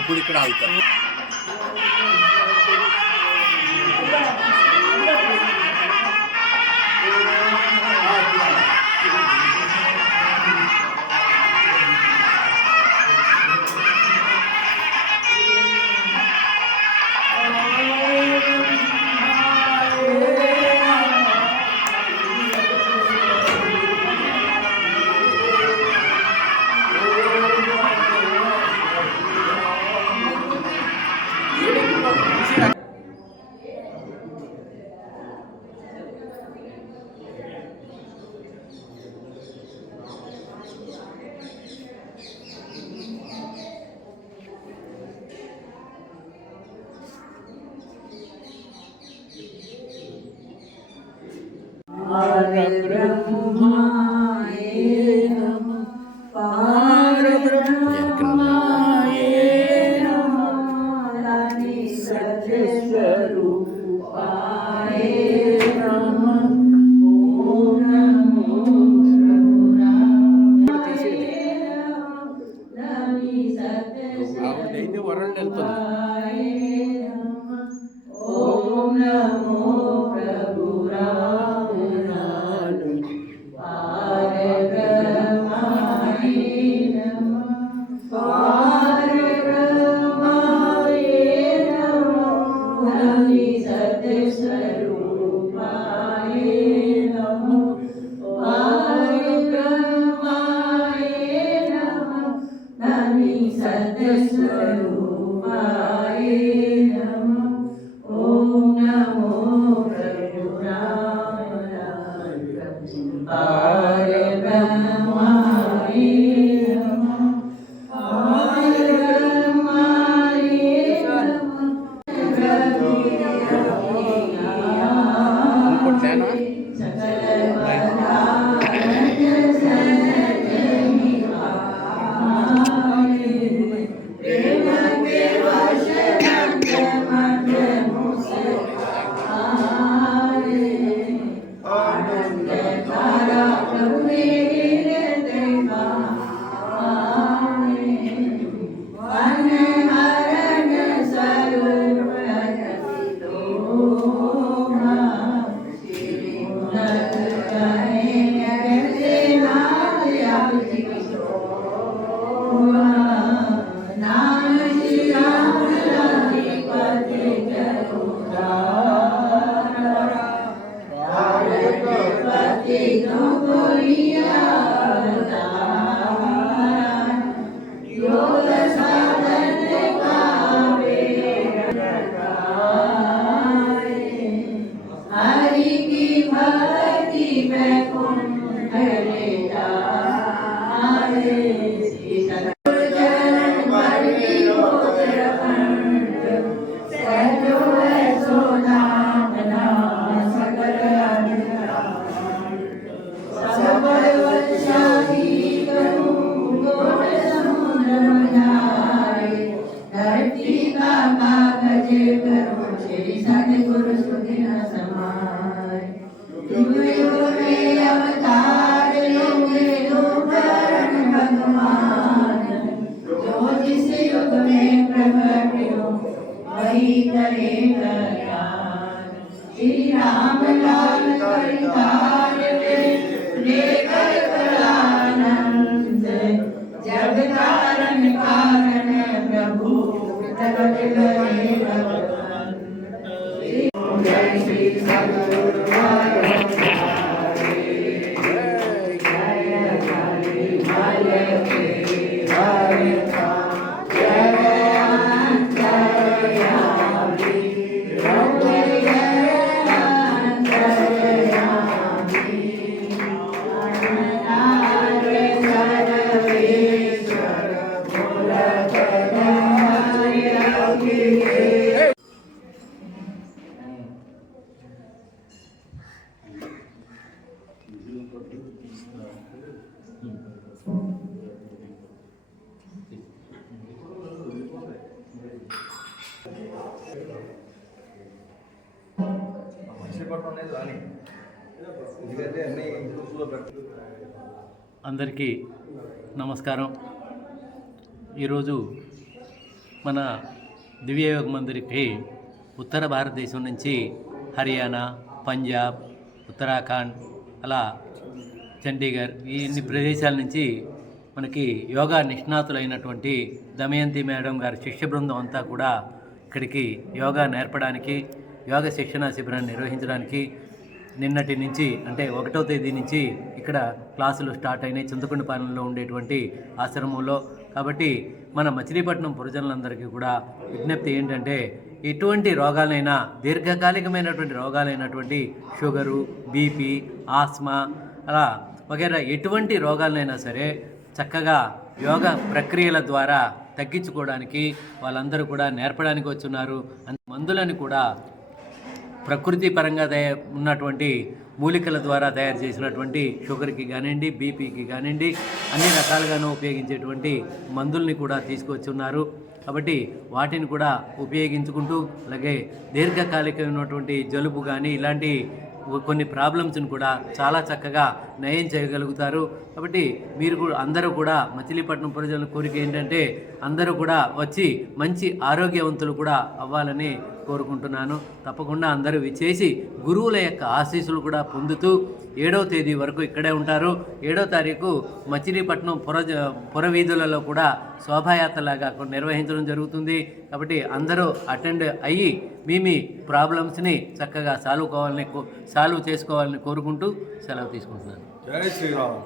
ఇప్పుడు ఇక్కడ ఆగుతారు. ఆవిడైతే వరల్డ్ వెళ్తుంది. అందరికీ నమస్కారం. ఈరోజు మన దివ్యయోగ మందిరికి ఉత్తర భారతదేశం నుంచి హర్యానా, పంజాబ్, ఉత్తరాఖండ్, అలా చండీగఢ్ ఇన్ని ప్రదేశాల నుంచి మనకి యోగా నిష్ణాతులైనటువంటి దమయంతి మేడం గారి శిష్య బృందం అంతా కూడా ఇక్కడికి యోగా నేర్పడానికి, యోగ శిక్షణా శిబిరాన్ని నిర్వహించడానికి నిన్నటి నుంచి అంటే 1వ తేదీ నుంచి ఇక్కడ క్లాసులు స్టార్ట్ అయినాయి చింతకుండపాలెంలో ఉండేటువంటి ఆశ్రమంలో. కాబట్టి మన మచిలీపట్నం పురజనులందరికీ కూడా విజ్ఞప్తి ఏంటంటే, ఎటువంటి రోగాలైనా దీర్ఘకాలికమైనటువంటి రోగాలైనటువంటి షుగరు, బీపీ, ఆస్మా అలా వగైరా ఎటువంటి రోగాలైనా సరే చక్కగా యోగా ప్రక్రియల ద్వారా తగ్గించుకోవడానికి వాళ్ళందరూ కూడా నేర్పడానికి వచ్చున్నారు. మందులని కూడా ప్రకృతి పరంగా ఉన్నటువంటి మూలికల ద్వారా తయారు చేసినటువంటి షుగర్కి కానివ్వండి, బీపీకి కానివ్వండి, అన్ని రకాలుగాను ఉపయోగించేటువంటి మందుల్ని కూడా తీసుకొచ్చున్నారు. కాబట్టి వాటిని కూడా ఉపయోగించుకుంటూ, అలాగే దీర్ఘకాలికమైనటువంటి జలుబు కానీ ఇలాంటి కొన్ని ప్రాబ్లమ్స్ని కూడా చాలా చక్కగా నయం చేయగలుగుతారు. కాబట్టి మీరు కూడా అందరూ కూడా మచిలీపట్నం ప్రజల కోరిక ఏంటంటే అందరూ కూడా వచ్చి మంచి ఆరోగ్యవంతులు కూడా అవ్వాలని కోరుకుంటున్నాను. తప్పకుండా అందరూ విచ్చేసి గురువుల యొక్క ఆశీస్సులు కూడా పొందుతూ 7వ తేదీ వరకు ఇక్కడే ఉంటారు. 7వ తారీఖు మచిలీపట్నం పురవీధులలో కూడా శోభాయాత్రలాగా నిర్వహించడం జరుగుతుంది. కాబట్టి అందరూ అటెండ్ అయ్యి మీ ప్రాబ్లమ్స్ని చక్కగా సాల్వ్ చేసుకోవాలని కోరుకుంటూ సెలవు తీసుకుంటున్నాను. జై శ్రీరామ్.